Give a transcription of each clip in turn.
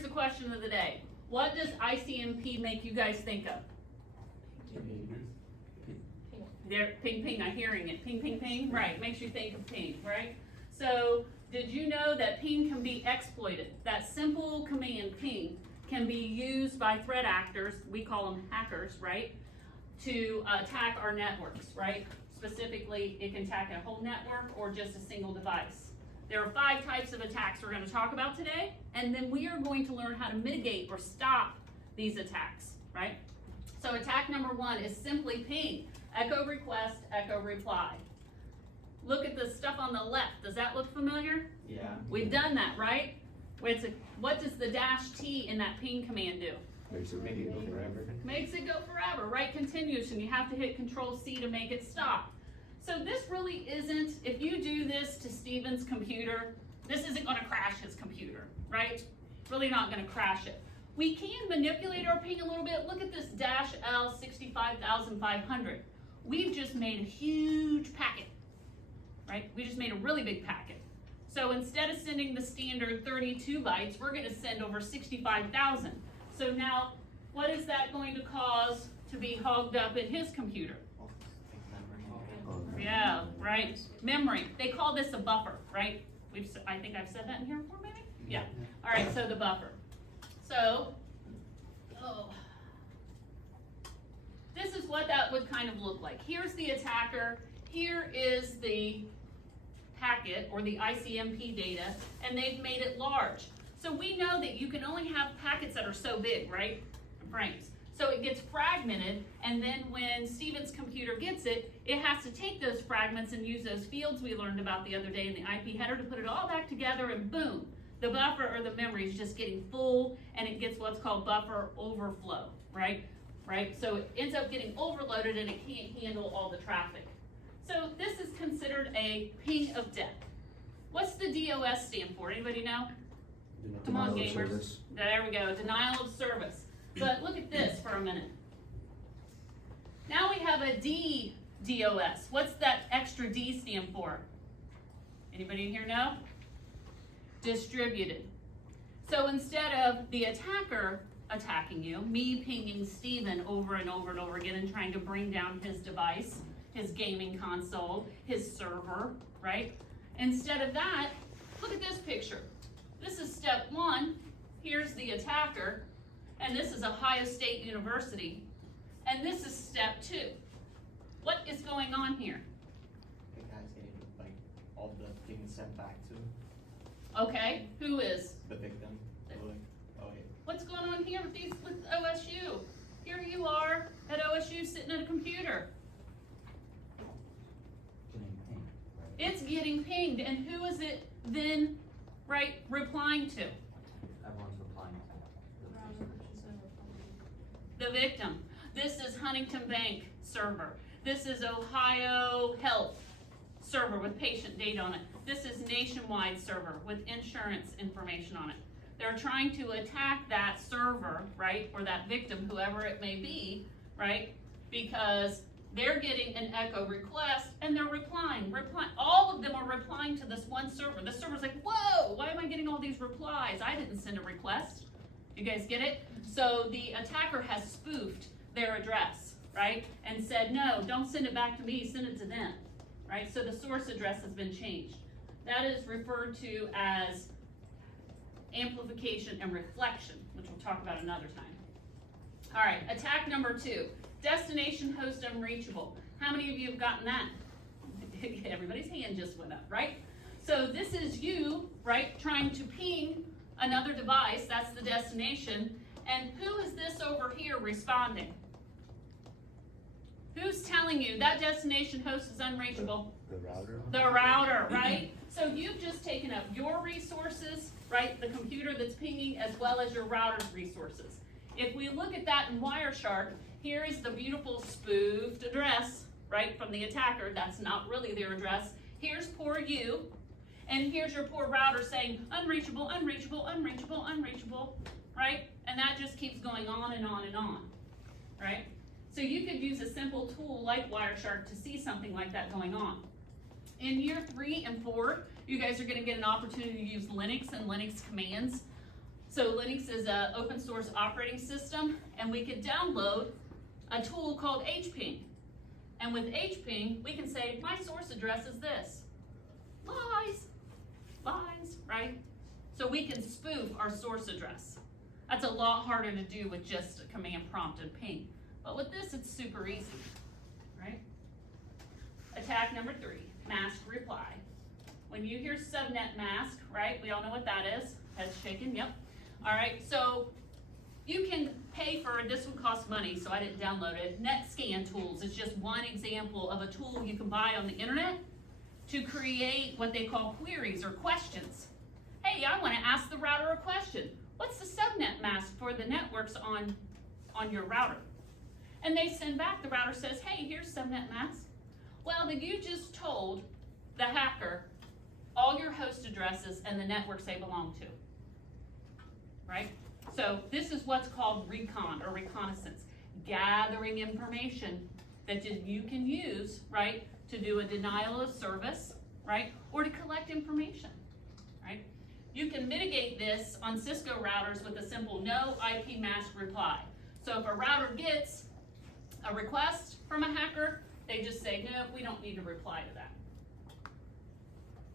here's the question of the day. What does ICMP make you guys think of? There, ping, ping, I'm hearing it. Ping, ping, ping, right, makes you think of ping, right? So, did you know that ping can be exploited? That simple command, ping, can be used by threat actors, we call them hackers, right? To attack our networks, right? Specifically, it can attack a whole network or just a single device. There are 5 types of attacks we're going to talk about today, and then we are going to learn how to mitigate or stop these attacks, right? So attack number 1 is simply ping. Echo request, echo reply. Look at the stuff on the left. Does that look familiar? Yeah. We've done that, right? What does the -T in that ping command do? Makes it go forever. Makes it go forever, right? Continuous, and you have to hit Control-C to make it stop. So this really isn't, if you do this to Steven's computer, this isn't going to crash his computer, right? Really not going to crash it. We can manipulate our ping a little bit. Look at this -L 65,500. We've just made a huge packet, right? We just made a really big packet. So instead of sending the standard 32 bytes, we're going to send over 65,000. So now, what is that going to cause to be hogged up in his computer? Yeah, right. Memory. They call this a buffer, right? I think I've said that in here before, maybe? Yeah. All right, so the buffer. So, this is what that would kind of look like. Here's the attacker. Here is the packet or the ICMP data, and they've made it large. So we know that you can only have packets that are so big, right? Frames. So it gets fragmented, and then when Steven's computer gets it, it has to take those fragments and use those fields we learned about the other day in the IP header to put it all back together, and boom, the buffer or the memory is just getting full, and it gets what's called buffer overflow, right? So it ends up getting overloaded, and it can't handle all the traffic. So this is considered a ping of death. What's the DOS stand for? Anybody know? Come on, gamers. There we go, denial of service. But look at this for a minute. Now we have a DDoS. What's that extra D stand for? Anybody in here know? Distributed. So instead of the attacker attacking you, me pinging Steven over and over and over again and trying to bring down his device, his gaming console, his server, right? Instead of that, look at this picture. This is step 1. Here's the attacker, and this is Ohio State University, and this is step 2. What is going on here? The guy's getting like all the things sent back to Okay, who is? the victim. So, like, oh yeah. What's going on here with OSU? Here you are at OSU sitting at a computer. It's getting pinged, and who is it then, right, replying to? Everyone's replying to The victim. This is Huntington Bank server. This is Ohio Health server with patient data on it. This is Nationwide server with insurance information on it. They're trying to attack that server, right, or that victim, whoever it may be, right, because they're getting an echo request and they're replying. All of them are replying to this one server. The server's like, whoa, why am I getting all these replies? I didn't send a request. You guys get it? So the attacker has spoofed their address, right? And said, no, don't send it back to me, send it to them, right? So the source address has been changed. That is referred to as amplification and reflection, which we'll talk about another time. All right, attack number 2. Destination host unreachable. How many of you have gotten that? Everybody's hand just went up, right? So this is you, right, trying to ping another device, that's the destination, and who is this over here responding? Who's telling you that destination host is unreachable? The router. The router, right? So you've just taken up your resources, right, the computer that's pinging, as well as your router's resources. If we look at that in Wireshark, here is the beautiful spoofed address, right, from the attacker. That's not really their address. Here's poor you, and here's your poor router saying unreachable, unreachable, unreachable, unreachable, right? And that just keeps going on and on and on, right? So you could use a simple tool like Wireshark to see something like that going on. In year 3 and 4, you guys are going to get an opportunity to use Linux and Linux commands. So Linux is an open source operating system, and we could download a tool called hping. And with hping, we can say, my source address is this. Lies, right? So we can spoof our source address. That's a lot harder to do with just a command prompt and ping. But with this, it's super easy, right? Attack number 3, masked reply. When you hear subnet mask, right, we all know what that is. Heads shaking, yep. All right, so you can pay for, this would cost money, so I didn't download it. NetScan tools is just one example of a tool you can buy on the internet to create what they call queries or questions. Hey, I want to ask the router a question. What's the subnet mask for the networks on your router? And they send back, the router says, hey, here's subnet mask. Well, then you just told the hacker all your host addresses and the networks they belong to, right? So this is what's called recon or reconnaissance, gathering information that you can use, right, to do a denial of service, right, or to collect information, right? You can mitigate this on Cisco routers with a simple no IP mask reply. So if a router gets a request from a hacker, they just say, no, we don't need to reply to that.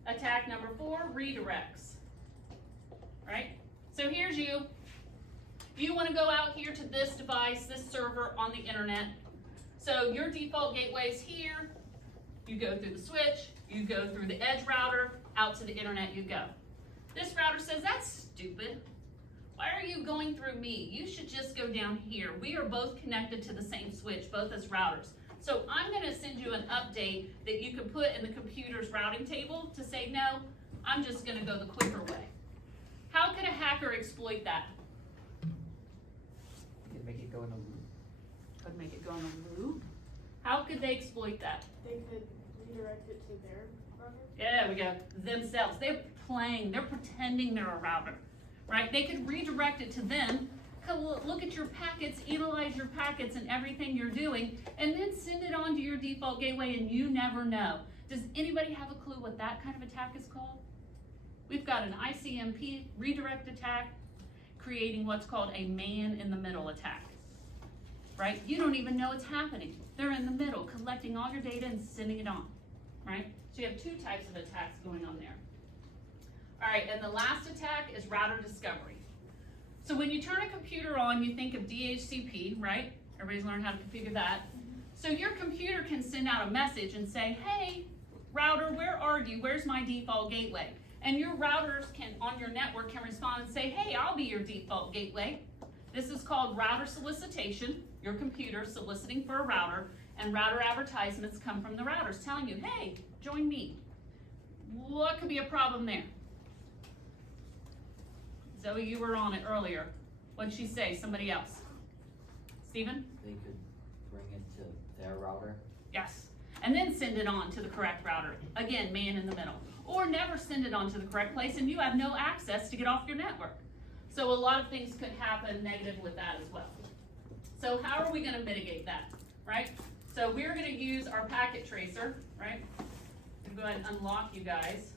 Attack number 4, redirects, right? So here's you. You want to go out here to this device, this server on the internet. So your default gateway is here. You go through the switch, you go through the edge router, out to the internet you go. This router says, that's stupid. Why are you going through me? You should just go down here. We are both connected to the same switch, both as routers. So I'm going to send you an update that you can put in the computer's routing table to say, no, I'm just going to go the quicker way. How could a hacker exploit that? You can make it go in a loop. Could make it go in a loop. How could they exploit that? They could redirect it to their router. Yeah, we go. Themselves. They're playing. They're pretending they're a router, right? They could redirect it to them. Look at your packets, analyze your packets and everything you're doing, and then send it on to your default gateway, and you never know. Does anybody have a clue what that kind of attack is called? We've got an ICMP redirect attack, creating what's called a man-in-the-middle attack, right? You don't even know it's happening. They're in the middle, collecting all your data and sending it on, right? So you have 2 types of attacks going on there. All right, and the last attack is router discovery. So when you turn a computer on, you think of DHCP, right? Everybody's learned how to configure that. So your computer can send out a message and say, hey, router, where are you? Where's my default gateway? And your routers can, on your network, can respond and say, hey, I'll be your default gateway. This is called router solicitation, your computer soliciting for a router, and router advertisements come from the routers telling you, hey, join me. What could be a problem there? Zoe, you were on it earlier. What'd she say? Somebody else? Steven? They could bring it to their router. Yes. And then send it on to the correct router. Again, man in the middle. Or never send it on to the correct place and you have no access to get off your network. So a lot of things could happen negative with that as well. So how are we going to mitigate that, right? So we're going to use our packet tracer, right? I'm going to go ahead and unlock you guys.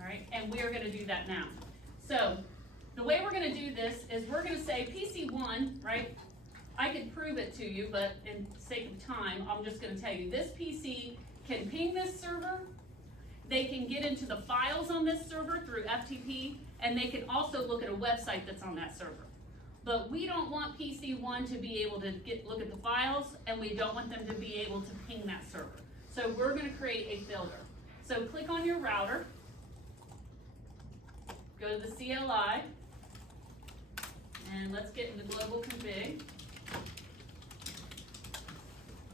All right, and we are going to do that now. So the way we're going to do this is we're going to say PC1, right? I could prove it to you, but in sake of time, I'm just going to tell you this PC can ping this server. They can get into the files on this server through FTP, and they can also look at a website that's on that server. But we don't want PC1 to be able to look at the files, and we don't want them to be able to ping that server. So we're going to create a filter. So click on your router. Go to the CLI, and let's get into global config.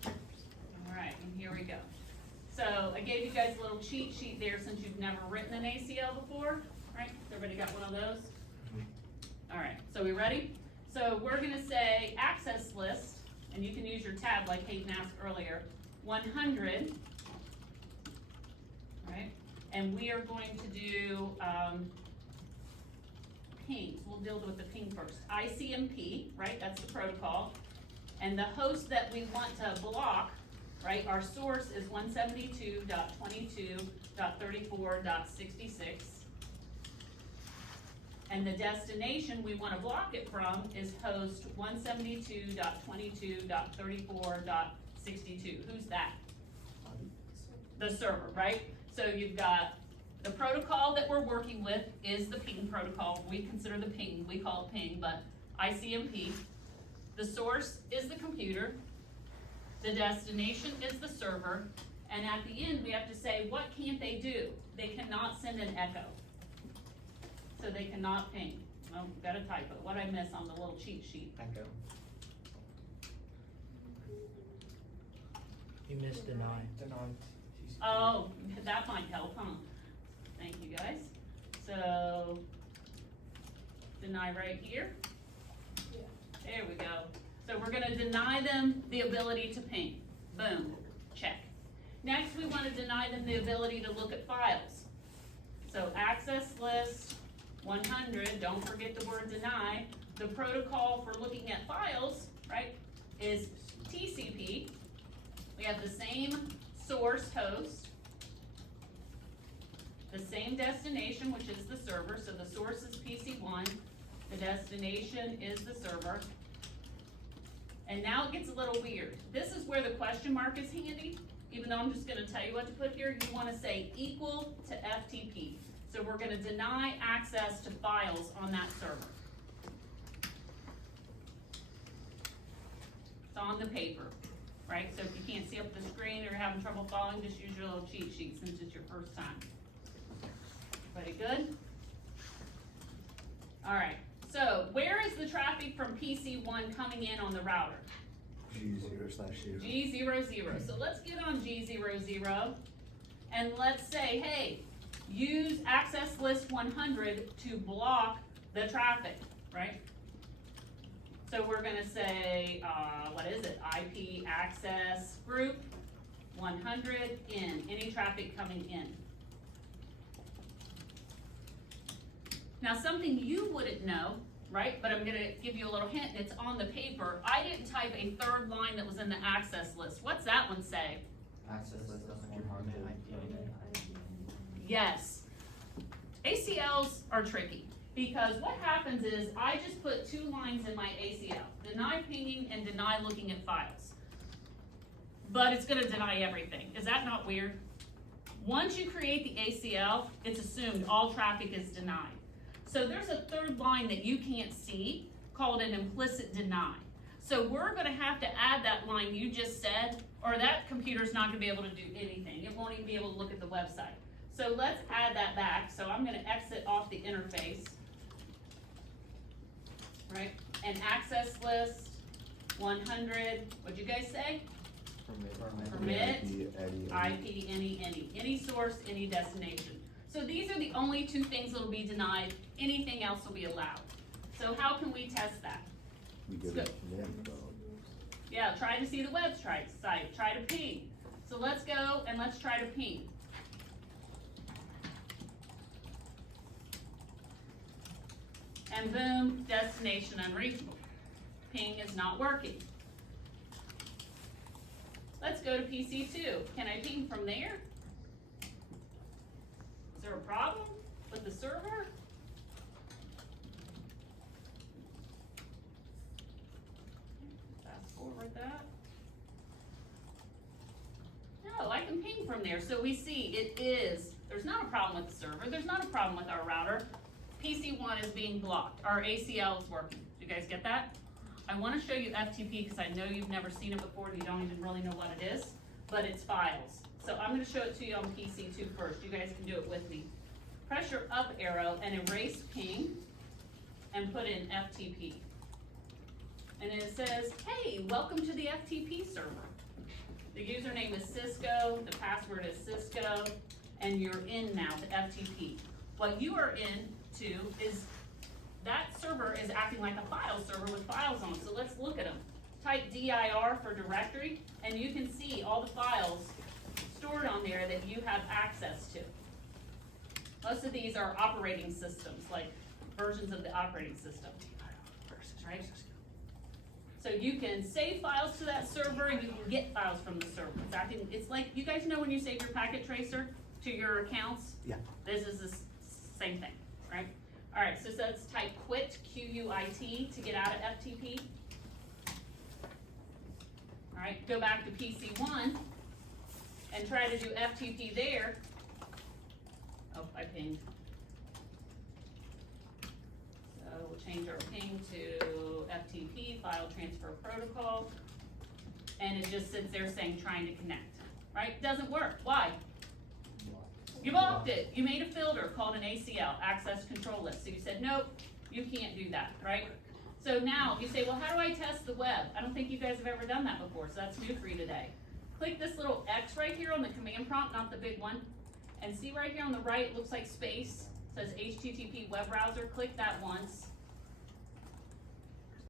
All right, and here we go. So I gave you guys a little cheat sheet there since you've never written an ACL before, right? Everybody got one of those? All right, so we ready? So we're gonna say access list, and you can use your tab like Hayden asked earlier, 100, right? And we are going to do, pings. We'll deal with the ping first. ICMP, right? That's the protocol. And the host that we want to block right? Our source is 172.22.34.66. And the destination we wanna block it from is host 172.22.34.62. Who's that? The server, right? So you've got the protocol that we're working with is the ping protocol. We consider the ping, we call it ping, but ICMP. The source is the computer. The destination is the server. And at the end, we have to say, what can't they do? They cannot send an echo. So they cannot ping. Oh, got a typo. What'd I miss on the little cheat sheet? Echo. You missed deny. Denied. Oh, that might help, huh? Thank you, guys. So, deny right here. Yeah. There we go. So we're gonna deny them the ability to ping. Boom, check. Next, we wanna deny them the ability to look at files. So access list 100, don't forget the word deny. The protocol for looking at files, right, is TCP. We have the same source host, the same destination, which is the server, so the source is PC1, the destination is the server. And now it gets a little weird. This is where the question mark is handy, even though I'm just gonna tell you what to put here, you wanna say equal to FTP. So we're gonna deny access to files on that server. It's on the paper, right? So if you can't see up the screen or you're having trouble following, just use your little cheat sheet since it's your first time. Everybody good? All right, so where is the traffic from PC1 coming in on the router? G0/0. G00. So let's get on G00 and let's say, hey, use access list 100 to block the traffic, right? So we're gonna say, what is it? IP access group 100 in, any traffic coming in. Now something you wouldn't know, right? But I'm gonna give you a little hint, it's on the paper. I didn't type a third line that was in the access list. What's that one say? Access list doesn't want hard to. Yes. ACLs are tricky because what happens is I just put 2 lines in my ACL, deny pinging and deny looking at files. But it's gonna deny everything. Is that not weird? Once you create the ACL, it's assumed all traffic is denied. So there's a third line that you can't see called an implicit deny. So we're gonna have to add that line you just said, or that computer's not gonna be able to do anything. It won't even be able to look at the website. So let's add that back. So I'm gonna exit off the interface, right? And access list 100, what'd you guys say? Permit, IP, any source, any destination. So these are the only 2 things that'll be denied, anything else will be allowed. So how can we test that? We get So- it from them, Yeah, try to see the website, try to ping. So let's go and let's try to ping. And boom, destination unreachable. Ping is not working. Let's go to PC2. Can I ping from there? Is there a problem with the server? Fast forward that. No, I can ping from there. So we see there's not a problem with the server, there's not a problem with our router. PC1 is being blocked, our ACL is working. Do you guys get that? I wanna show you FTP because I know you've never seen it before and you don't even really know what it is, but it's files. So I'm gonna show it to you on PC2 first. You guys can do it with me. Press your up arrow and erase ping and put in FTP. And it says, hey, welcome to the FTP server. The username is Cisco, the password is Cisco, and you're in now to FTP. What you are in to is that server is acting like a file server with files on it. So let's look at them. Type dir for directory, and you can see all the files stored on there that you have access to. Most of these are operating systems, like versions of the operating system. Right? So you can save files to that server and you can get files from the server. It's like, you guys know when you save your packet tracer to your accounts? Yeah. This is the same thing, right? Alright, so let's type quit, Q-U-I-T, to get out of FTP. Alright, go back to PC1 and try to do FTP there. Oh, I pinged. So we'll change our ping to FTP, File Transfer Protocol. And it just sits there saying trying to connect, right? Doesn't work. Why? You blocked it. You made a filter called an ACL, Access Control List. So you said, nope, you can't do that, right? So now you say, well, how do I test the web? I don't think you guys have ever done that before, so that's new for you today. Click this little X right here on the command prompt, not the big one. And see right here on the right, it looks like space, it says HTTP web browser. Click that once.